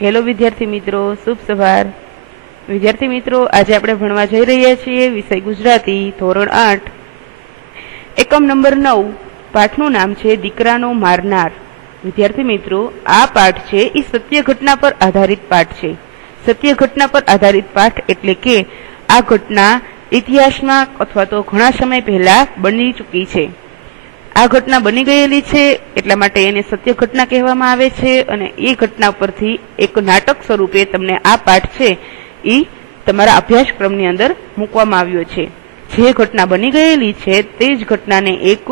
Hello વિદ્યાર્થી મિત્રો, શુભ સવાર। વિદ્યાર્થી મિત્રો, આજે આપણે ભણવા જઈ રહ્યા છીએ વિષય ગુજરાતી ધોરણ 8 એકમ નંબર 9। પાઠનું નામ છે દીકરાનો મારનાર। વિદ્યાર્થી મિત્રો, આ પાઠ છે એ સત્ય ઘટના પર આધારિત પાઠ છે। સત્ય ઘટના પર આધારિત પાઠ એટલે કે આ ઘટના ઇતિહાસમાં અથવા તો ઘણા સમય પહેલા બની ચૂકી છે। આ ઘટના બની ગયેલી છે એટલા માટે એને સત્ય ઘટના કહેવામાં આવે છે અને એ ઘટના પરથી એક નાટક સ્વરૂપે તમને આ પાઠ છે એ તમારા અભ્યાસક્રમની અંદર મૂકવામાં આવ્યો છે। જે ઘટના બની ગયેલી છે તે જ ઘટનાને એક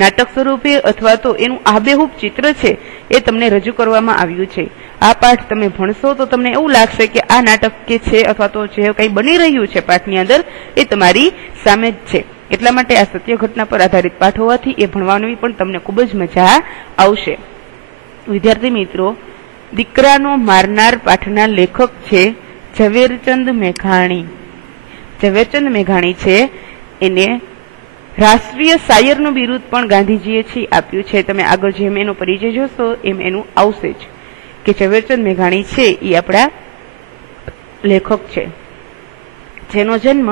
નાટક સ્વરૂપે અથવા તો એનું આબેહૂબ ચિત્ર છે એ તમને રજૂ કરવામાં આવ્યું છે। આ પાઠ તમે ભણશો તો તમને એવું લાગશે કે આ નાટક કે છે અથવા તો જે કંઈ બની રહ્યું છે પાઠની અંદર એ તમારી સામે જ છે। એટલા માટે આ સત્ય ઘટના પર આધારિત પાઠ હોવાથી એ ભણવાની પણ તમને ખૂબ જ મજા આવશે। વિદ્યાર્થી મિત્રો, દીકરાનો મારનાર પાઠના લેખક છે ઝવેરચંદ મેઘાણી। ઝવેરચંદ મેઘાણી છે એને રાષ્ટ્રીય શાયરનું બિરુદ પણ ગાંધીજીએ આપ્યું છે। તમે આગળ જેમ એનો પરિચય જોશો એમ એનું આવશે જ કે ઝવેરચંદ મેઘાણી છે એ આપણા લેખક છે, જેનો જન્મ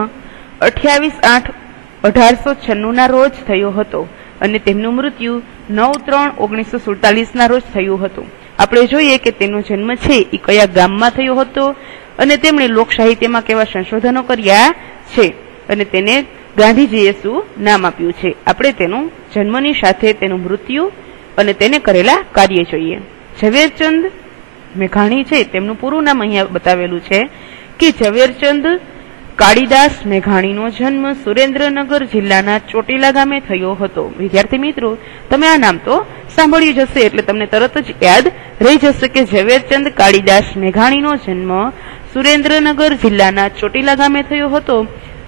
28/8/1896 ના રોજ થયો હતો અને તેમનું મૃત્યુ 9/3/1947 ના રોજ થયું હતું। આપણે જોઈએ કે તેનો જન્મ છે એ કયા ગામમાં થયો હતો અને તેમણે લોક સાહિત્યમાં કેવા સંશોધનો કર્યા છે અને તેને ગાંધીજીએ શું નામ આપ્યું છે। આપણે તેનું જન્મની સાથે તેનું મૃત્યુ અને તેને કરેલા કાર્ય જોઈએ। ઝવેરચંદ મેઘાણી છે તેમનું પૂરું નામ અહીંયા બતાવેલું છે કે ઝવેરચંદ કાળીદાસ મેઘાણીનો જન્મ સુરેન્દ્રનગર જિલ્લાના ચોટીલા ગામે થયો હતો। વિદ્યાર્થી મિત્રો, તમે આ નામ તો સાંભળ્યું જશે એટલે તમને તરત જ યાદ રહી જશે કે ઝવેરચંદ કાળીદાસ મેઘાણીનો જન્મ સુરેન્દ્રનગર જિલ્લાના ચોટીલા ગામે થયો હતો।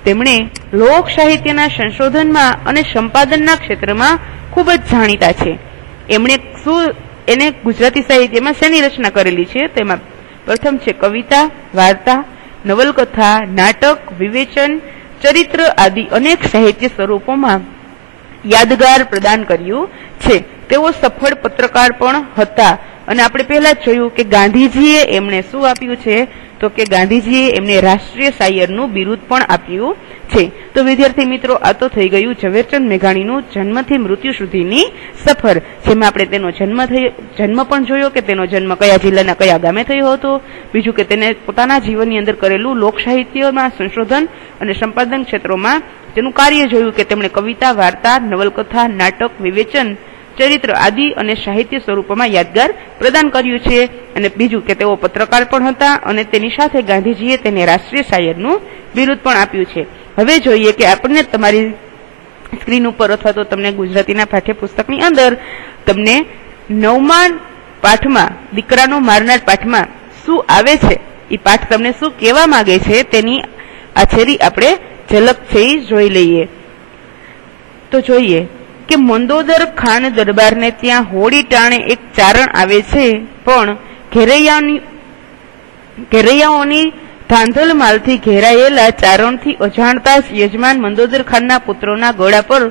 તેમણે લોક સાહિત્યના સંશોધનમાં અને સંપાદનના ક્ષેત્રમાં ખૂબ જ જાણીતા છે। એને ગુજરાતી સાહિત્યમાં શેની રચના કરેલી છે તેમાં પ્રથમ છે કવિતા, વાર્તા, નવલકથા, નાટક, વિવેચન, ચરિત્ર આદિ અનેક સાહિત્ય સ્વરૂપોમાં યાદગાર પ્રદાન કર્યું છે। તેઓ સફળ પત્રકાર પણ હતા અને આપણે પહેલા જ જોયું કે ગાંધીજીએ એમને શું આપ્યું છે તો કે ગાંધીજીએ એમને રાષ્ટ્રીય શાયરનું બિરુદ પણ આપ્યું છે। તો વિદ્યાર્થી મિત્રો, આ તો થઈ ગયું ઝવેરચંદ મેઘાણીનું જન્મથી મૃત્યુ સુધીની સફર, જેમાં આપણે તેનો જન્મ પણ જોયો કે તેનો જન્મ કયા જિલ્લાના કયા ગામે થયો હતો, બીજું કે તેને પોતાના જીવનની અંદર કરેલું લોક સાહિત્યમાં સંશોધન અને સંપાદન ક્ષેત્રોમાં તેનું કાર્ય જોયું કે તેમણે કવિતા, વાર્તા, નવલકથા, નાટક, વિવેચન, ચરિત્ર આદિ અને સાહિત્ય સ્વરૂપોમાં યાદગાર પ્રદાન કર્યું છે અને બીજું કે તેઓ પત્રકાર પણ હતા અને તેની સાથે ગાંધીજીએ તેને રાષ્ટ્રીય શાયરનું બિરુદ પણ આપ્યું છે। હવે જોઈએ કે આપણને તમારી સ્ક્રીન ઉપર અથવા તો તમને ગુજરાતીના પાઠ્યપુસ્તકની અંદર તમને 9મા પાઠમાં દીકરાનો મારનાર પાઠમાં શું આવે છે, એ પાઠ તમને શું કહેવા માંગે છે તેની આછેરી આપણે ઝલક છે જોઈ લઈએ। તો જોઈએ કે મંદોદર ખાન દરબારને ત્યાં હોળી ટાણે એક ચારણ આવે છે, પણ ઘેરૈયાઓની ધાંધલ માલથી ઘેરાયેલા ચારણથી અજાણતા જ યજમાન મંદોદર ખાનના પુત્રોના ગળા પર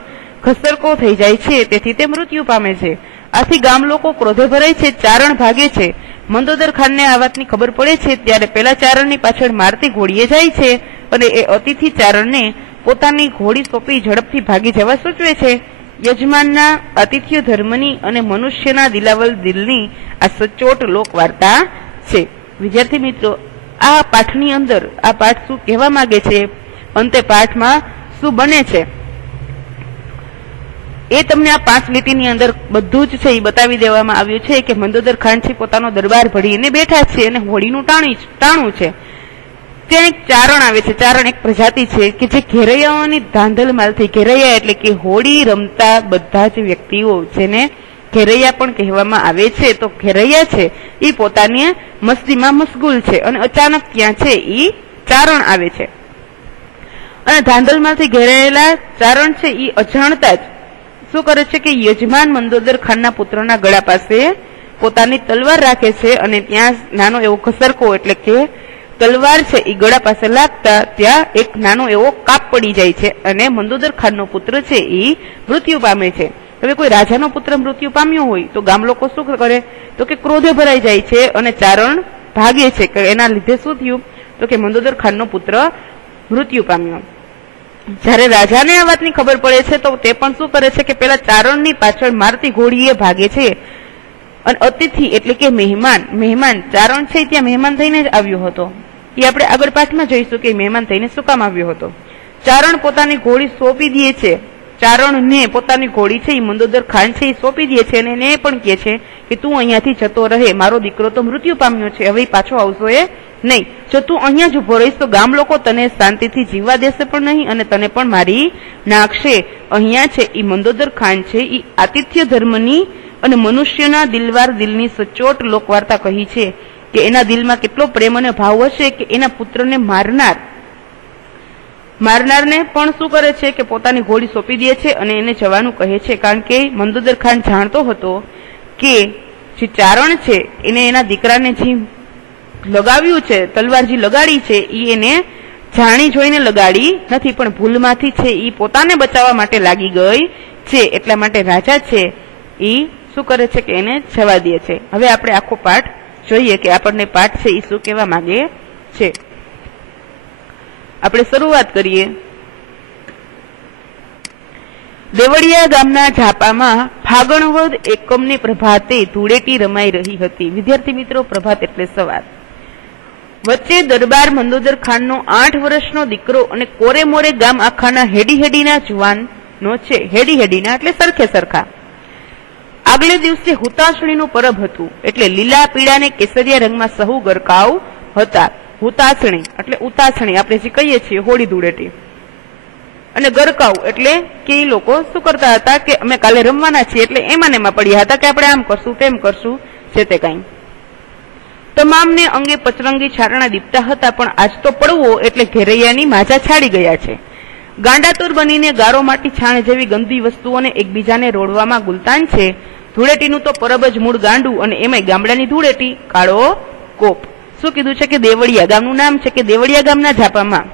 ઘસરકો થઈ જાય છે, તેથી તે મૃત્યુ પામે છે। આથી ગામ લોકો ક્રોધે ભરાય છે, ચારણ ભાગે છે। મંદોદર ખાનને આ વાતની ખબર પડે છે ત્યારે પેલા ચારણની પાછળ મારતી ઘોડીએ જાય છે અને એ અતિથિ ચારણને પોતાની ઘોડી સોંપી ઝડપથી ભાગી જવા સૂચવે છે। યજમાનના આતિથ્ય ધર્મની અને મનુષ્યના દિલાવલ દિલની આ સચોટ લોક વાર્તા છે। વિદ્યાર્થી મિત્રો, આ પાઠની અંદર આ પાઠ શું કહેવા માંગે છે, અંતે પાઠમાં શું બને છે એ તમને આ 5 લીટીની અંદર બધું જ છે એ બતાવી દેવામાં આવ્યું છે કે મંદોદર ખાનથી પોતાનો દરબાર ભળીને બેઠા છે અને હોળીનું ટાણું છે। ત્યાં એક ચારણ આવે છે। ચારણ એક પ્રજાતિ છે કે જે ઘેરૈયાઓની ધાંધલ માલથી, ઘેરૈયા એટલે કે હોળી રમતા બધા જ વ્યક્તિઓ, જેને ઘેરૈયા પણ કહેવામાં આવે છે, તો ઘેરૈયા છે એ પોતાની મસ્તીમાં મશગુલ છે અને અચાનક ત્યાં છે એ ચારણ આવે છે અને ધાંધલમાંથી ઘેરાયેલા ચારણ છે એ અજાણતા જ શું કરે છે કે યજમાન મંદોદર ખાનના પુત્રના ગળા પાસે પોતાની તલવાર રાખે છે અને ત્યાં નાનો એવો ઘસરકો એટલે કે તલવાર છે એ ગળા પાસે લાગતા ત્યાં એક નાનો એવો કાપ પડી જાય છે અને મંદોદર ખાનનો પુત્ર છે એ મૃત્યુ પામે છે। હવે કોઈ રાજાનો પુત્ર મૃત્યુ પામ્યો હોય તો ગામ લોકો શું કરે તો કે ક્રોધે ભરાઈ જાય છે અને ચારણ ભાગે છે કે એના લીધે શું થયું તો કે મંદોદર ખાનનો પુત્ર મૃત્યુ પામ્યો. જ્યારે રાજાને આ વાતની ખબર પડે છે તો તે પણ શું કરે છે કે પેલા ચારણની પાછળ મારતી ઘોડીએ ભાગે છે અને અતિથિ એટલે કે મહેમાન ચારણ છે ત્યાં મહેમાન થઈને જ આવ્યો હતો. એ આપણે આગળ પાઠમાં જોઈશું કે મહેમાન થઈને શું કામ આવ્યો હતો. ચારણ પોતાની ઘોડી સોંપી દે છે, ચારણને પોતાની ઘોડી છે એ મંદોદર ખાન છે એ સોંપી દે છે અને એને એ પણ કહે છે કે તું અહીંયાથી જતો રહે, મારો દીકરો તો મૃત્યુ પામ્યો છે, હવે પાછો આવશો એ નહીં. જો તું અહીંયા જ ઉભો રહીશ તો ગામ લોકો તને શાંતિથી જીવવા દેશે પણ નહીં અને તને પણ મારી નાખશે. અહીંયા છે એ મંદોદર ખાન છે એ આતિથ્ય ધર્મની અને મનુષ્યના દિલવાર દિલની સચોટ લોકવાર્તા કહી છે કે એના દિલમાં કેટલો પ્રેમ અને ભાવ હશે કે એના પુત્રને મારનારને પણ શું કરે છે કે પોતાની ઘોડી સોંપી દે છે અને એને જવાનું કહે છે. કારણ કે મંદોદર ખાન જાણતો હતો કે જે ચારણ છે એને એના દીકરાને જે લગાવ્યું છે, તલવાર જે લગાડી છે એ એને જાણી જોઈને લગાડી નથી પણ ભૂલમાંથી છે એ પોતાને બચાવવા માટે લાગી ગઈ છે. એટલા માટે રાજા છે એ શું કરે છે કે એને જવા દે છે. હવે આપણે આખો પાઠ જોઈએ કે આપણને પાઠ છે એ શું કહેવા માંગે છે. આપણે શરૂઆત કરીએ. દેવળિયા ગામના ઝાપામાં ફાગણ વદ એકમની પ્રભાતે ધૂળેટી રમાઈ રહી હતી. વિદ્યાર્થી મિત્રો, પ્રભાત એટલે સવાર. વચ્ચે દરબાર મંદોદર ખાનનો 8 વર્ષનો દીકરો અને કોરે મોરે ગામ આખાના હેડીના જુવાનનો છે. હેડીના એટલે સરખે સરખા. આગલે દિવસે હુતાસણીનું પરબ હતું એટલે લીલા પીળા ને કેસરિયા રંગમાં સહુ ગરકાવ હતા. હુતાસણી એટલે ઉતાસણી આપણે જે કહીએ છીએ હોળી ધૂળેટી, અને ગરકાવ એટલે કે એ લોકો શું કરતા હતા કે અમે કાલે રમવાના છીએ એટલે એમાં પડ્યા હતા કે આપણે આમ કરશું તેમ કરશું છે તે કઈ. તમામને અંગે પચરંગી છારણા દીપતા હતા પણ આજ તો પડવો એટલે ઘેરૈયાની માજા છાડી ગયા છે. ગાંડાતુર બનીને ગારો માટી છાણ જેવી ગંદી વસ્તુઓને એકબીજાને રોડવામાં ગુલતાન છે. ધૂળેટીનું તો પરબ જ મૂળ ગાંડું અને એમાંય ગામડાની ધૂળેટી કાળો કોપ. શું કીધું છે કે દેવળિયા ગામનું નામ છે કે દેવળિયા ગામના ઝાપામાં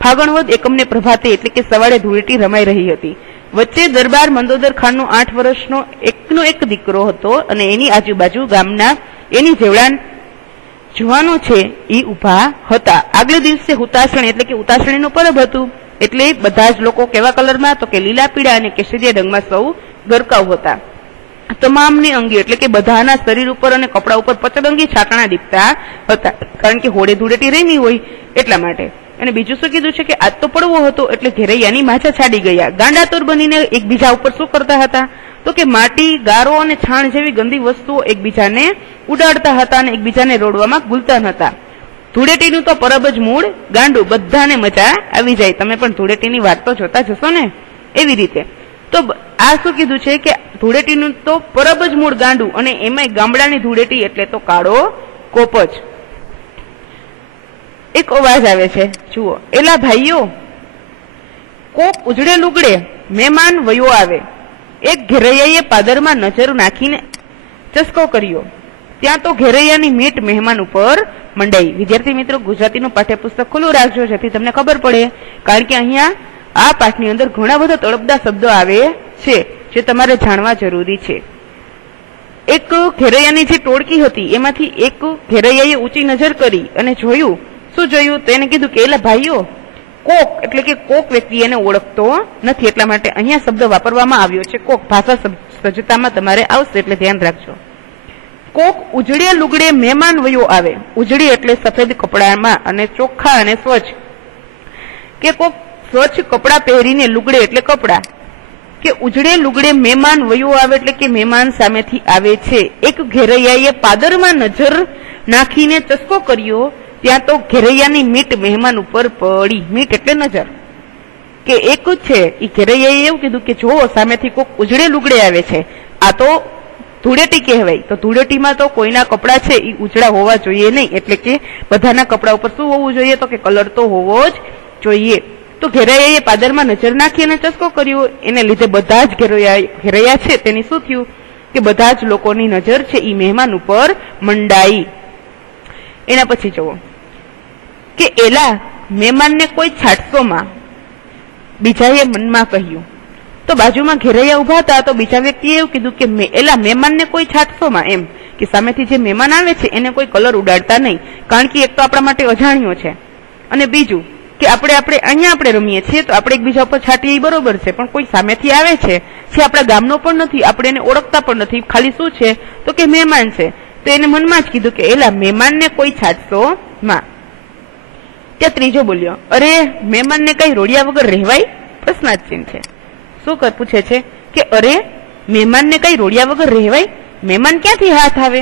ફાગણવદ એકમને પ્રભાતે એટલે કે સવારે ધૂળેટી રમાઈ રહી હતી. વચ્ચે દરબાર મંદોદર ખાનનો 8 વર્ષનો એકનો એક દીકરો હતો અને એની આજુબાજુ ગામના એની જેવડા જુવાનો છે એ ઉભા હતા. આગલે દિવસે હુતાસણી એટલે કે ઉતાસણીનું પરબ હતું એટલે બધા જ લોકો કેવા કલરમાં તો કે લીલા પીળા અને કેસરિયા રંગમાં સૌ ગરકાવ હતા. તમામની અંગે એટલે કે બધાના શરીર ઉપર અને કપડા ઉપર પચરંગી છાટણા દીપતા હતા કારણ કે હોળી ધૂળેટી રમી હોય એટલા માટે. અને બીજું શું કીધું છે કે આજ તો પડવો હતો એટલે ઘેરૈયાની માછા છાડી ગયા. ગાંડાતુર બનીને એકબીજા ઉપર શું કરતા હતા તો કે માટી, ગારો અને છાણ જેવી ગંદી વસ્તુઓ એકબીજાને ઉડાડતા હતા અને એકબીજાને રોડવામાં ગુલતાન હતા. ધૂળેટીનું તો પરબ જ મૂળ ગાંડું, બધાને મજા આવી જાય. તમે પણ ધૂળેટીની વાત તો જોતા જશો ને, એવી રીતે. તો આ શું કીધું છે કે ધૂળેટીનું તો પરબ જ મૂળ ગાંડું અને એમાંય ગામડાની ધૂળેટી એટલે તો કાળો કોપ જ. એક અવાજ આવે છે, જુઓ. એલા ભાઈઓ, કોક ઉજળે લુગડે મહેમાન વયો આવે. એક ઘેરૈયાએ પાદરમાં નજર નાખીને ચસ્કો કર્યો. ત્યાં તો ઘેરૈયાની મીટ મહેમાન ઉપર મંડાઈ. વિદ્યાર્થી મિત્રો, ગુજરાતીનું પાઠ્યપુસ્તક ખુલ્લું રાખજો જેથી તમને ખબર પડે, કારણ કે અહીંયા આ પાઠની અંદર ઘણા બધા તળપદા શબ્દો આવે છે જે તમારે જાણવા જરૂરી છે. એક ઘેરૈયાની જે ટોળકી હતી એમાંથી એક ઘેરૈયાએ ઊંચી નજર કરી અને જોયું. શું જોયું? તો એને કીધું કે એલા ભાઈઓ, કોક એટલે કે કોક વ્યક્તિ એને ઓળખતો નથી એટલા માટે અહીંયા શબ્દ વાપરવામાં આવ્યો છે. કોક ભાષા સજ્જતામાં તમારે આવશે એટલે ધ્યાન રાખજો. કોક ઉજળે લુગડે મહેમાન વયો આવે. ઉજળી એટલે સફેદ કપડામાં અને ચોખ્ખા અને સ્વચ્છ, કે કોક સ્વચ્છ કપડા પહેરીને, લુગડે એટલે કપડા, કે ઉજળે લુગડે મહેમાન વયો આવે એટલે કે મહેમાન સામેથી આવે છે. એક ઘેરૈયાએ પાદરમાં નજર નાખીને ચસ્કો કર્યો. ત્યાં તો ઘેરૈયાની મીટ મહેમાન ઉપર પડી. મીટ એટલે નજર, કે એક જ છે. એ ઘેરૈયાએ એવું કીધું કે જો સામેથી કોક ઉજળે લુગડે આવે છે, આ તો ધૂળેટી કહેવાય. તો ધૂળેટીમાં તો કોઈના કપડા છે એ ઉજળા હોવા જોઈએ નહીં, એટલે કે બધાના કપડા ઉપર શું હોવું જોઈએ તો કે કલર તો હોવો જ જોઈએ. તો ઘેરૈયાએ પાદરમાં નજર નાખી અને ચસ્કો કર્યો. એને લીધે બધા જ ઘેરૈયા છે તેની શું થયું કે બધા જ લોકોની નજર છે એ મહેમાન ઉપર મંડાઈ. એના પછી જુઓ કે એલા મહેમાનને કોઈ છાટસોમાં. બીજાએ મનમાં કહ્યું, તો બાજુમાં ઘેરૈયા ઉભા હતા તો બીજા વ્યક્તિએ એવું કીધું કે એલા મહેમાનને કોઈ છાંટશો માં, એમ કે સામેથી જે મહેમાન આવે છે એને કોઈ કલર ઉડાડતા નહીં, કારણ કે એક તો આપણા માટે અજાણ્યો છે, અને બીજું કે આપણે રમીએ છીએ તો આપણે એકબીજા ઉપર છાંટીએ બરોબર છે, પણ કોઈ સામેથી આવે છે જે આપણા ગામનો પણ નથી, આપણે એને ઓળખતા પણ નથી, ખાલી શું છે તો કે મહેમાન છે, તો એને મનમાં જ કીધું કે એલા મહેમાનને કોઈ છાંટશો માં. ત્યાં ત્રીજો બોલ્યો, અરે મહેમાનને કઈ રોડિયા વગર રહેવાય? પ્રશ્નાર્થ ચિહ્ન છે. શું પૂછે છે કે અરે મહેમાનને કઈ રોડિયા વગર રહેવાય? મહેમાન ક્યાંથી હાથ આવે?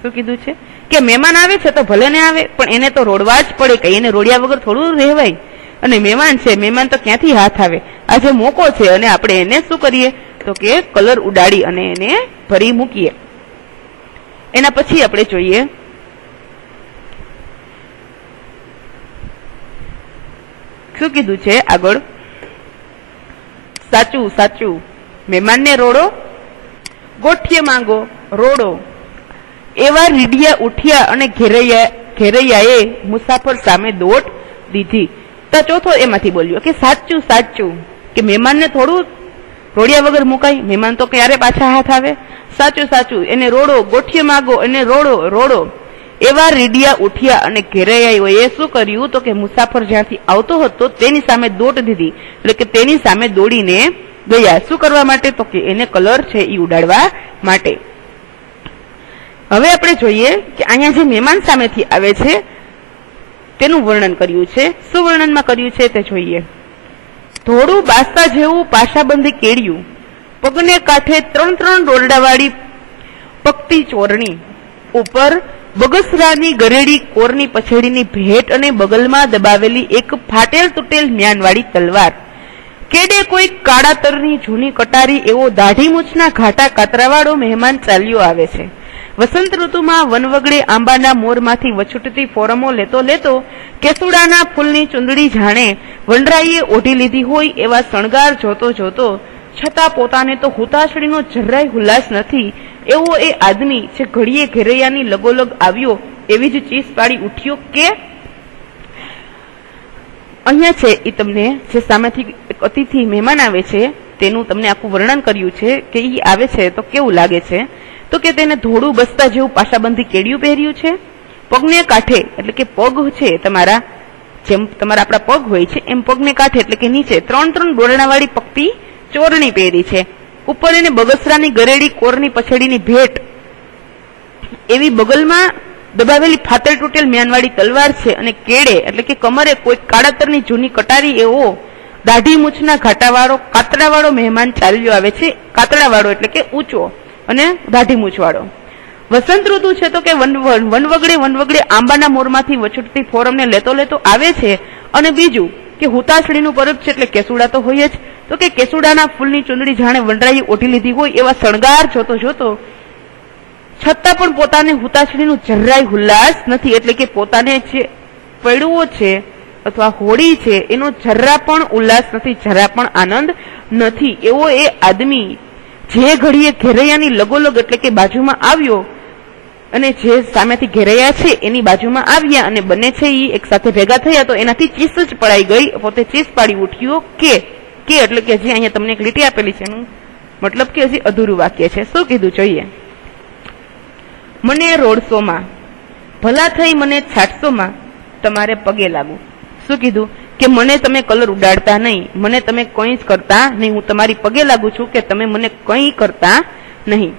શું કીધું છે કે મહેમાન આવે છે તો ભલે ને આવે, પણ એને તો રોડવા જ પડે, કે એને રોડિયા વગર થોડું રહેવાય, અને મહેમાન છે, મહેમાન તો ક્યાંથી હાથ આવે? આજે મોકો છે અને આપણે એને શું કરીએ તો કે કલર ઉડાડી અને એને ભરી મૂકીએ. એના પછી આપણે જોઈએ શું કીધું છે આગળ. સાચું સાચું, મહેમાનને રોડો, ગોઠીએ માંગો રોડો, એવા રીડિયા ઉઠ્યા અને ઘેરૈયાએ મુસાફર સામે દોટ દીધી. તો ચોથો એમાંથી બોલ્યો કે સાચું સાચું, કે મહેમાનને થોડું રોડિયા વગર મુકાય, મહેમાન તો ક્યારે પાછા હાથ આવે? સાચું સાચું, એને રોડો, ગોઠીએ માંગો એને રોડો રોડો, એવા રીડિયા ઉઠ્યા અને ઘેરૈયાઓએ શું કર્યું તો કે મુસાફર જ્યાંથી આવતો હતો તેની સામે દોટ દીધી, એટલે કે તેની સામે દોડીને ગયા. શું કરવા માટે તો કે એને કલર છે એ ઉડાડવા માટે. હવે આપણે જોઈએ કે અહીંયા જે મહેમાન સામેથી આવે છે તેનું વર્ણન કર્યું છે. શું વર્ણનમાં કર્યું છે તે જોઈએ. ધોળું બાસ્તા જેવું પાશાબંધી કેળ્યું, પગને કાંઠે 3 દોરડાવાળી પકતી ચોરણી, ઉપર બગસરાની ગરેડી કોરની પછેડીની ભેટ અને બગલમાં દબાવેલી એક ફાટેલ તૂટેલ મ્યાનવાળી તલવાર, કેડે કોઈ કાળા તરની જૂની કટારી એવો દાઢી મૂછના ઘાટા કાતરાવાળો મહેમાન ચાલ્યો આવે છે. વસંત ઋતુમાં વનવગડે આંબાના મોરમાંથી વછૂટતી ફોરમો લેતો લેતો કેસુડાના ફૂલની ચુંદડી જાણે વનરાઈએ ઓઢી લીધી હોય એવા શણગાર જોતો જોતો, છતાં પોતાને તો હુતાશડીનો જરાય હુલ્લાસ નથી એવો એ આદમી જે ઘડીએ ઘેરૈયાની લગોલગ આવ્યો એવી જ ચીસ પાડી ઉઠ્યો કે અહીંયા છે એ તમને જે સામેથી અતિથિ મહેમાન આવે છે તેનું તમને આખું વર્ણન કર્યું છે કે એ આવે છે તો કેવું લાગે છે, તો કે તેને ધોળું બસતા જેવું પાશાબંધી કેડિયું પહેર્યું છે, પગને કાંઠે એટલે કે પગ છે તમારા જેમ તમારા આપણા પગ હોય છે એમ પગને કાંઠે એટલે કે નીચે 3 દોરડાવાળી પકતી ચોરણી પહેરી છે, ઉપર એને બગસરાની ગરેડી કોરની પછેડીની ભેટ એવી બગલમાં દબાવેલી ફાટેલ તૂટેલ મ્યાનવાળી તલવાર છે, અને કેડે એટલે કે કમરે કોઈ કાળાતરની જૂની કટારી એવો દાઢી મૂછના ઘાટાવાળો કાતરાવાળો મહેમાન ચાલ્યો આવે છે. કાતરાવાળો એટલે કે ઊંચો અને દાઢી મૂછવાળો. વસંત ઋતુ છે તો કે વનવગડે આંબાના મોરમાંથી વછૂટતી ફોરમને લેતો લેતો આવે છે, અને બીજું કે હુતાશડીનું પરબ છે એટલે કેસુડા તો હોય જ, તો કે કેસુડાના ફૂલની ચુંદડી જાણે વનરાઈએ ઓઢી લીધી હોય એવા શણગાર જોતો જોતો, છતાં પણ પોતાને હુતાશડીનું જરાય હુલ્લાસ નથી, એટલે કે પોતાને જે પડવો છે અથવા હોળી છે એનો જરા પણ ઉલ્લાસ નથી, જરા પણ આનંદ નથી એવો એ આદમી જે ઘડીએ ઘેરૈયાની લગોલગ એટલે કે બાજુમાં આવ્યો અને જે સામેથી ઘેરૈયા છે એની બાજુમાં આવ્યા અને બંને છે એ એક સાથે ભેગા થયા તો એનાથી ચીસ જ પડાઈ ગઈ, પોતે ચીસ પાડી ઉઠ્યો કે એટલે કે હજી અહીંયા તમને એક લીટી આપેલી છે એનું મતલબ કે હજી અધૂરું વાક્ય છે. શું કીધું જોઈએ? મને રોડશોમાં, ભલા થઈ મને છાટશોમાં, તમારે પગે લાગુ. શું કીધું કે મને તમે કલર ઉડાડતા નહીં, મને તમે કંઈ જ કરતા નહીં, હું તમારી પગે લાગુ છું કે તમે મને કંઈ કરતા નહીં.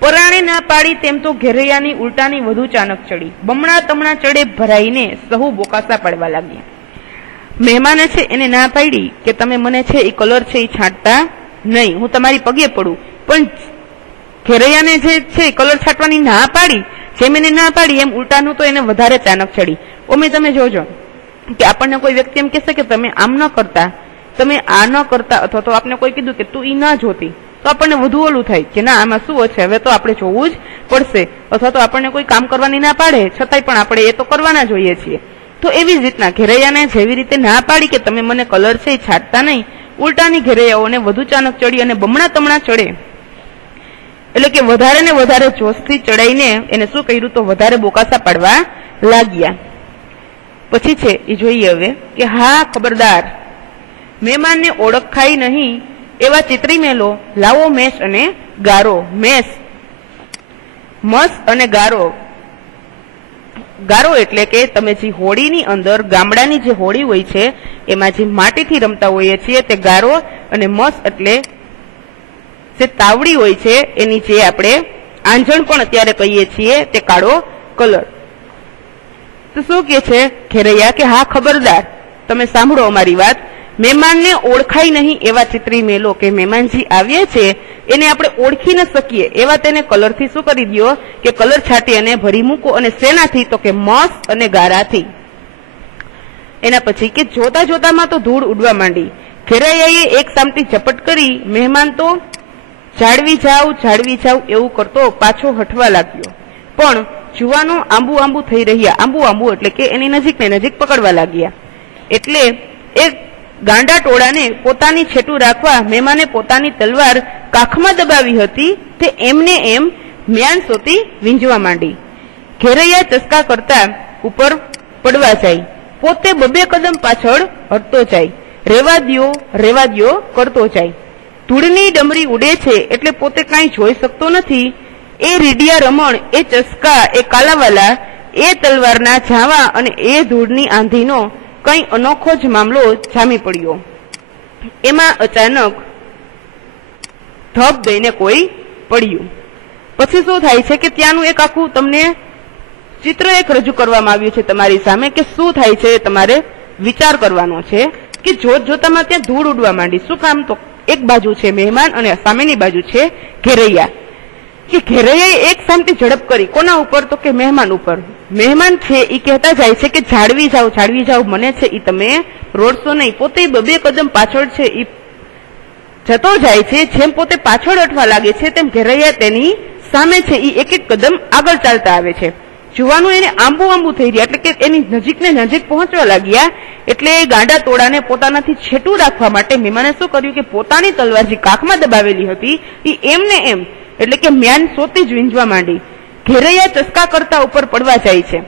પરાણે ના પાડી તેમ તો ઘેરૈયાની ઉલટાની વધુ ચાનક ચડી, બમણા તમણા ચડે ભરાઈને સહુ બોકાસા પાડવા લાગ્યા. મહેમાને છે એને ના પાડી કે તમે મને છે એ કલર છે એ છાંટતા નહીં, હું તમારી પગે પડું, પણ ઘેરૈયાને જે છે કલર છાંટવાની ના પાડી, જેમ એને ના પાડી એમ ઉલટાનું તો એને વધારે ચાનક ચડી. ઓમે તમે જોજો કે આપણને કોઈ વ્યક્તિ એમ કહેશે કે તમે આમ ન કરતા, તમે આ ન કરતા, અથવા તો આપણે કોઈ કીધું કે તું ઈ ના જોતી, તો આપણને વધુ ઓલું થાય કે ના આમાં શું છે, હવે તો આપણે જોવું જ પડશે, અથવા તો આપણને કોઈ કામ કરવાની ના પાડે છતાંય પણ આપણે એ તો કરવાના જોઈએ છીએ. તો એવી જ રીતના ઘેરૈયાને જેવી રીતે ના પાડી કે તમે મને કલર છે એ છાંટતા નહીં, ઉલટાની ઘેરૈયાઓને વધુ ચાનક ચડી અને બમણા તમણા ચડે એટલે કે વધારે ને વધારે જોશથી ચડાઈને એને શું કર્યું તો વધારે બોકાસા પાડવા લાગ્યા. પછી છે એ જોઈએ હવે કે હા ખબરદાર, મહેમાનને ઓળખાય નહીં એવા ચિત્રી મેલો લાવો મેષ અને ગારો. મેષ, મસ અને ગારો. ગારો એટલે કે તમે જે હોળીની અંદર ગામડાની જે હોળી હોય છે એમાં જે માટીથી રમતા હોઈએ છીએ તે ગારો, અને મસ એટલે જે તાવડી હોય છે એની જે આપણે આંજણ પણ અત્યારે કહીએ છીએ તે કાળો કલર. તો શું કે છે ખેરૈયા કે હા ખબરદાર, તમે સાંભળો અમારી વાત. મહેમાનને ઓળખાય નહીં એવા ચિત્રી મેલો, કે મહેમાનજી આવ્યા છે એને આપણે ઓળખી ન શકીએ એવા તેને કલરથી શું કરી દો કે કલર છાંટી અને ભરી મૂકો. અને શેનાથી? તો કે મસ અને ગારાથી. એના પછી કે જોતા જોતામાં તો ધૂળ ઉડવા માંડી. ખેરૈયાએ એક સામટી ઝપટ કરી મહેમાન તો જાળવી જાવ એવું કરતો પાછો હટવા લાગ્યો. પણ જુવાનો આંબુ આંબુ થઈ રહ્યા. આંબુ આંબુ એટલે કે એની નજીક ને નજીક પકડવા લાગ્યા. એટલે એક ગાંડા ટોળાને પોતાની છેટું રાખવા મહેમાને પોતાની તલવાર કાખમાં દબાવી હતી તે એમને એમ મ્યાન સોતી વીંજવા માંડી. ખેરૈયા ચસકા કરતા ઉપર પડવા જાય, પોતે બબે કદમ પાછળ હટતો જાય. રેવા દ્યો કરતો જાય. ધૂળની ડમરી ઉડે છે એટલે પોતે કાંઈ જોઈ શકતો નથી. એ રીડિયા રમણ, એ ચસકા, એ કાલાવાલા, એ તલવારના ઝાવા અને એ ધૂળની આંધીનો કઈ અનોખો જ મામલો જામી પડ્યો. એમાં અચાનક ધબ દઈને કોઈ પડ્યું. પછી શું થાય છે કે ત્યાંનું એક આખું તમને ચિત્ર એક રજૂ કરવામાં આવ્યું છે તમારી સામે, કે શું થાય છે તમારે વિચાર કરવાનો છે. કે જોત જોતામાં ત્યાં ધૂળ ઉડવા માંડી. શું કામ? તો એક બાજુ છે મહેમાન અને સામેની બાજુ છે ઘેરૈયા. કે ઘેરૈયાએ એક સામટી ઝડપ કરી. કોના ઉપર? તો કે મહેમાન ઉપર. મહેમાન છે એ કહેતા જાય છે કે જાળવી જાવ, મને છે એ તમે રોડશો નહીં. પોતે બબે કદમ પાછળ છે એ જતો જાય છે. જેમ પોતે પાછળ હટવા લાગે છે તેમ ઘેરૈયા તેની સામે છે એ એક એક કદમ આગળ ચાલતા આવે છે. જુવાનું એને આંબુ થઈ રહ્યા, એટલે કે એની નજીક ને નજીક પહોંચવા લાગ્યા. એટલે ગાંડા ટોળાને પોતાનાથી છેટું રાખવા માટે મહેમાને શું કર્યું કે પોતાની તલવાર જે કાખમાં દબાવેલી હતી એ એમને એમ એટલે કે મ્યાન સોતી જ વીંજવા માંડી. ઘેરૈયા ચસકા કરતા ઉપર પડવા જાય છે,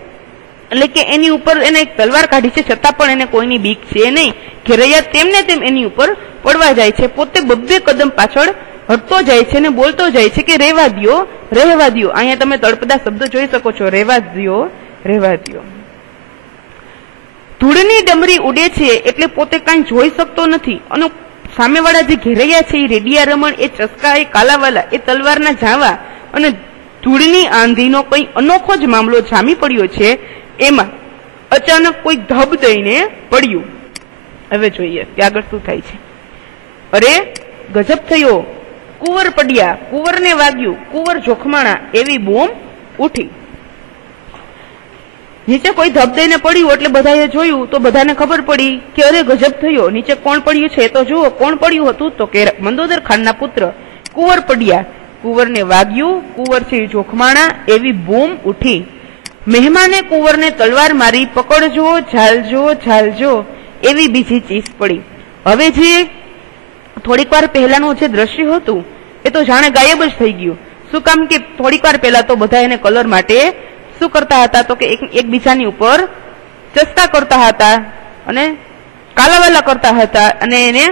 એટલે કે એની ઉપર એને એક તલવાર કાઢી છે છતાં પણ એને કોઈની બીક છે નહીં. ઘેરૈયા તેમને તેમ એની ઉપર પડવા જાય છે. પોતે બબ્બે કદમ પાછળ હટતો જાય છે ને બોલતો જાય છે કે રહેવા દ્યો. અહીંયા તમે તળપદા શબ્દ જોઈ શકો છો. રહેવા દ્યો. ધૂળની ડમરી ઉડે છે એટલે પોતે કાંઈ જોઈ શકતો નથી. અને સામેવાળા જે ઘેરૈયા છે એ રેડિયા રમણ, એ ચસકા, એ કાલાવાલા, એ તલવારના ઝાવા અને ધૂળની આંધીનો કઈ અનોખો જ મામલો જામી પડ્યો છે. એમાં અચાનક કોઈ ધબ દઈને પડ્યું. હવે જોઈએ કે આગળ શું થાય છે. અરે ગજબ થયો, કુંવર પડ્યા, કુંવરને વાગ્યું, કુંવર જોખમાણા એવી બૂમ ઉઠી. નીચે કોઈ ધબ દઈને પડ્યું એટલે બધાએ જોયું તો બધાને ખબર પડી કે અરે ગજબ થયો, નીચે કોણ પડ્યું છે તો જુઓ. કોણ પડ્યું હતું? તો કે મંદોદર ખાનના પુત્ર કુંવર પડ્યા, કુંવરને વાગ્યું, કુંવર છે જોખમાણા એવી બૂમ ઉઠી. મહેમાને કુંવરને તલવાર મારી, પકડજો, ઝાલજો એવી બીજી ચીસ પડી. હવે જે થોડીક વાર પહેલાનું જે દ્રશ્ય હતું એ તો જાણે ગાયબ જ થઈ ગયું. શું કામ? કે થોડીક વાર પહેલા તો બધા એને કલર માટે શું કરતા હતા? તો કે એકબીજાની ઉપર ચસકા કરતા હતા અને કાલાવાલા કરતા હતા અને એને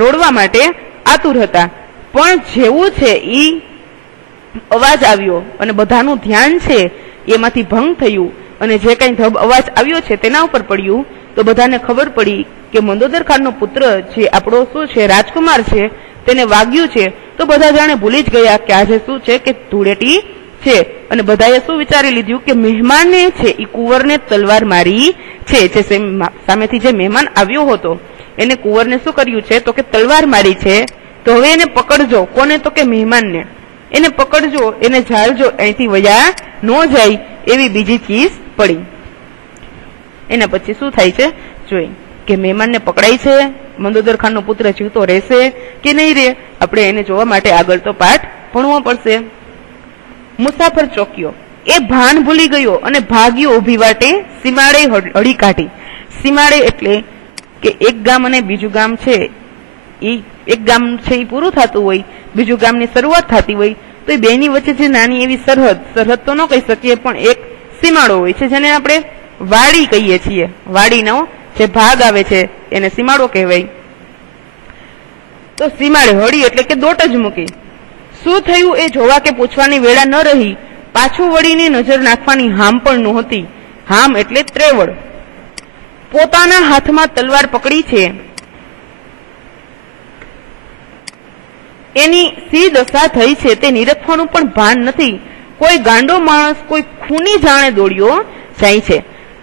રોડવા માટે આતુર હતા. પણ જેવું છે ઈ અવાજ આવ્યો અને બધાનું ધ્યાન છે એમાંથી ભંગ થયું અને જે કઈ ધબ અવાજ આવ્યો છે તેના ઉપર પડ્યું તો બધાને ખબર પડી કે મંદોદર ખાનનો પુત્ર જે આપણો શું છે રાજકુમાર છે તેને વાગ્યું છે. તો બધા જાણે ભૂલી જ ગયા કે આજે શું છે કે ધૂળેટી છે. અને બધાએ શું વિચારી લીધું કે મહેમાને છે એ કુંવરને તલવાર મારી છે. જે સામેથી જે મહેમાન આવ્યો હતો એને કુંવરને શું કર્યું છે? તો કે તલવાર મારી છે. તો હવે એને પકડજો. કોને? તો કે મહેમાનને. એને પકડજો, એને ઝાલજો, અહીંથી વયા ન જાય એવી બીજી ચીજ પડી. એના પછી શું થાય છે જોઈ કે મહેમાનને પકડાય છે. મંદોદર ખાનનો પુત્ર જીવતો રહેશે કે નહીં રહે આપણે એને જોવા માટે આગળ તો પાઠ ભણવો પડશે. મુસાફર ચોક્યો, એ ભાન ભૂલી ગયો અને ભાગ્યો ઉભી વાટે, સીમાડે હળી કાઢી. સીમાડે એટલે કે એક ગામ અને બીજું ગામ છે એ એક ગામ છે એ પૂરું થતું હોય, બીજું ગામની શરૂઆત થતી હોય તો એ બેની વચ્ચે જે નાની એવી સરહદ તો ન કહી શકીએ પણ એક સીમાડો હોય છે જેને આપણે વાડી કહીએ છીએ. વાડીનો જે ભાગ આવે છે એને સીમાડો કહેવાય. તો સીમાડે હળી એટલે કે દોટ જ મૂકી. શું થયું એ જોવા કે પૂછવાની વેળા ન રહી. પાછું વળીને નજર નાખવાની હામ પણ નહોતી. હામ એટલે ત્રેવડ. પોતાના હાથમાં તલવાર પકડી છે એની સી દશા થઈ છે તે નિરખવાનું પણ ભાન નથી. કોઈ ગાંડો માણસ કોઈ ખૂની જાણે દોડ્યો જાય છે.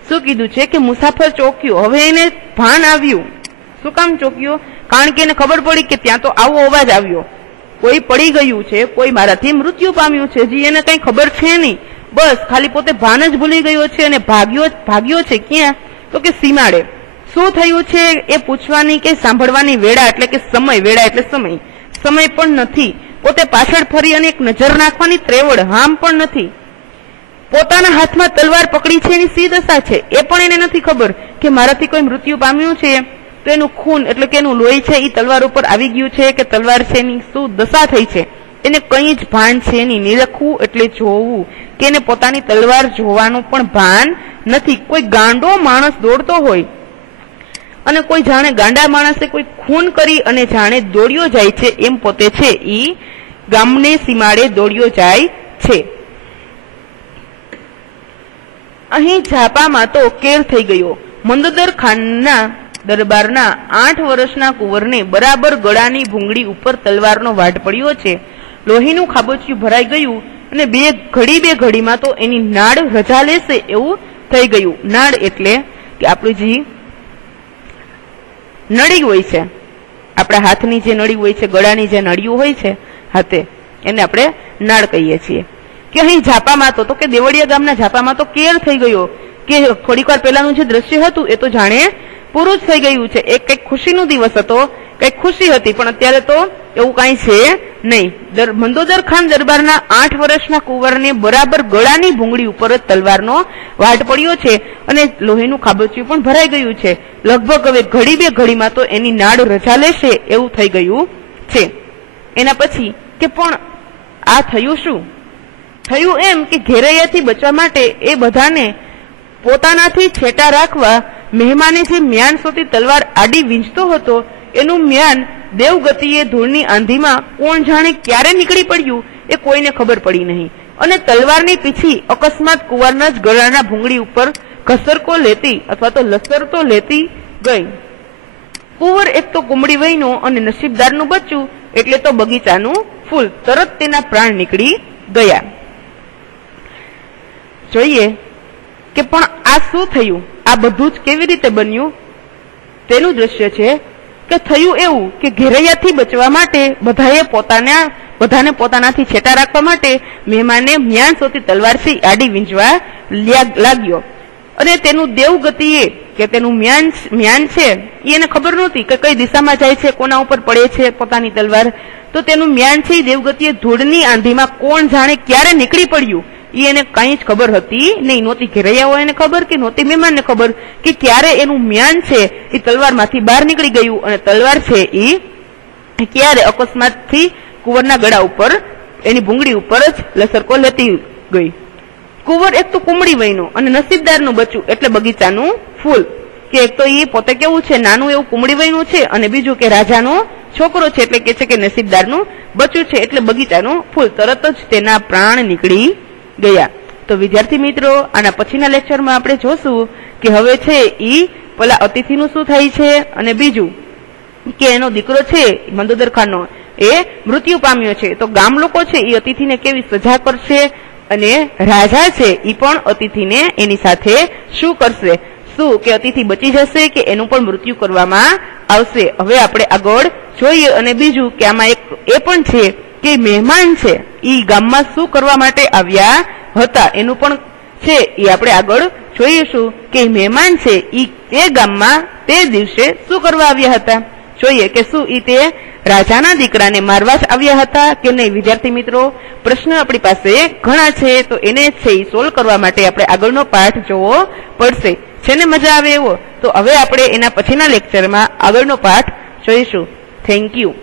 શું કીધું છે કે મુસાફર ચોક્યો. હવે એને ભાન આવ્યું. શું કામ ચોક્યો? કારણ કે એને ખબર પડી કે ત્યાં તો આવો અવાજ આવ્યો, કોઈ પડી ગયું છે, કોઈ મારાથી મૃત્યુ પામ્યું છે. હજી એને કઈ ખબર છે નહીં, બસ ખાલી પોતે ભાન જ ભૂલી ગયો છે અને ભાગ્યો છે ક્યાં? તો કે સીમાડે. શું થયું છે એ પૂછવાની કે સાંભળવાની વેળા એટલે કે સમય. વેળા એટલે સમય પણ નથી. પોતે પાછળ ફરી અને એક નજર નાખવાની ત્રેવડ હામ પણ નથી. પોતાના હાથમાં તલવાર પકડી છે એની સી દશા છે એ પણ એને નથી ખબર કે મારાથી કોઈ મૃત્યુ પામ્યું છે તો એનું ખૂન એટલે કે એનું લોહી છે એ તલવાર ઉપર આવી ગયું છે કે તલવાર છે એની શું દશા થઈ છે એને કઈ જ ભાન છે નહીં. નિરખવું એટલે જોવું કે એને પોતાની તલવાર જોવાનું પણ ભાન નથી. કોઈ ગાંડો માણસ દોડતો હોય અને કોઈ જાણે ગાંડા માણસે કોઈ ખૂન કરી અને જાણે દોડ્યો જાય છે એમ પોતે છે ઈ ગામને સીમાડે દોડ્યો જાય છે. અહીં ઝાપામાં તો કેર થઈ ગયો. મંદોદર ખાનના દરબારના 8 વર્ષના કુંવરને બરાબર ગળાની ભૂંગળી ઉપર તલવારનો વાઢ પડ્યો છે. લોહીનું ખાબોચિયું ભરાઈ ગયું અને બે ઘડીમાં તો એની નાડ રજા લેશે એવું થઈ ગયું. નાડ એટલે કે આપણું જે નળી હોય છે, આપણા હાથની જે નળી હોય છે, ગળાની જે નળીઓ હોય છે હાથે, એને આપણે નાળ કહીએ છીએ. કે અહીં ઝાપામાં તો કે દેવળિયા ગામના ઝાપામાં તો કેર થઈ ગયો કે થોડીક વાર પહેલાનું જે દ્રશ્ય હતું એ તો જાણે પૂરું જ થઈ ગયું છે. એક કઈક ખુશીનો દિવસ હતો, કઈક ખુશી હતી, પણ અત્યારે તો એવું કઈ છે નહીં. મંદોદર ખાન દરબારના 8 વર્ષના કુંવરને બરાબર ગળાની ભૂંગળી ઉપર જ તલવારનો વાઢ પડ્યો છે અને લોહીનું ખાબોચિયું પણ ભરાઈ ગયું છે. લગભગ હવે ઘડી બે ઘડીમાં તો એની નાડ રજા લેશે એવું થઈ ગયું છે. એના પછી કે પણ આ થયું શું? થયું એમ કે ઘેરૈયાથી બચવા માટે એ બધાને પોતાનાથી છેટા રાખવા મહેમાને જે મ્યાન સોતી તલવાર આડી વીંચતો હતો એનું મ્યાન દેવગતિએ ધૂળની આંધીમાં કોણ જાણે ક્યારે નીકળી પડ્યું એ કોઈને ખબર પડી નહીં અને તલવારની પીછી અકસ્માત કુંવરના જ ગળાના ભૂંગળી ઉપર ઘસરકો લેતી અથવા તો લસરતો લેતી ગઈ. કુંવર એક તો કુમળી વયનો અને નસીબદારનું બચ્ચું એટલે તો બગીચાનું ફૂલ. તરત તેના પ્રાણ નીકળી ગયા. જોઈએ કે પણ આ શું થયું, આ બધું જ કેવી રીતે બન્યું તેનું દ્રશ્ય છે. કે થયું એવું કે ઘેરૈયાથી બચવા માટે બધાને પોતાનાથી છેટા રાખવા માટે મહેમાને મ્યાન સોતી તલવારથી આડી વીંચવા લાગ્યો અને તેનું દેવગતિએ કે તેનું મ્યાન છે એને ખબર નહોતી કે કઈ દિશામાં જાય છે, કોના ઉપર પડે છે પોતાની તલવાર. તો તેનું મ્યાન છે દેવગતિએ ધૂળની આંધીમાં કોણ જાણે ક્યારે નીકળી પડ્યું એને કઈ જ ખબર હતી નહીં. નહોતી ઘેરૈયાઓ એને ખબર કે નહોતી મહેમાનને ખબર કે ક્યારે એનું મ્યાન છે એ તલવારમાંથી બહાર નીકળી ગયું અને તલવાર છે એ ક્યારે અકસ્માતથી કુંવરના ગળા ઉપર એની ભૂંગળી ઉપર જ લસરકો લેતી ગઈ. કુંવર એક તો કુમળી વયનો અને નસીબદારનું બચ્ચું એટલે બગીચાનું ફૂલ. કે એક તો એ પોતે કેવું છે નાનું એવું કુમળી વયનું છે અને બીજું કે રાજાનો છોકરો છે એટલે કે છે કે નસીબદારનું બચ્ચું છે એટલે બગીચાનું ફૂલ. તરત જ તેના પ્રાણ નીકળી ગયા. તો વિદ્યાર્થી મિત્રો આના પછીના લેક્ચરમાં આપણે જોશું કે હવે છે ઈ પેલા અતિથિનું શું થાય છે અને બીજું કે એનો દીકરો છે મંદોદર ખાનનો એ મૃત્યુ પામ્યો છે તો ગામ લોકો છે એ અતિથિને કેવી સજા કરશે અને રાજા છે એ પણ અતિથિને એની સાથે શું કરશે, શું કે અતિથિ બચી જશે કે એનું પણ મૃત્યુ કરવામાં આવશે. હવે આપણે આગળ જોઈએ. અને બીજું કે આમાં એક એ પણ છે કે મહેમાન છે ઈ ગામમાં શું કરવા માટે આવ્યા હતા એનું પણ છે એ આપણે આગળ જોઈશું કે મહેમાન છે ઈ તે ગામમાં તે દિવસે શું કરવા આવ્યા હતા. જોઈએ કે શું ઈ તે રાજાના દીકરાને મારવા જ આવ્યા હતા કે નહીં. વિદ્યાર્થી મિત્રો પ્રશ્ન આપણી પાસે ઘણા છે તો એને છે સોલ્વ કરવા માટે આપણે આગળનો પાઠ જોવો પડશે. છે ને મજા આવે એવો? તો હવે આપણે એના પછીના લેક્ચરમાં આગળનો પાઠ જોઈશું. Thank you.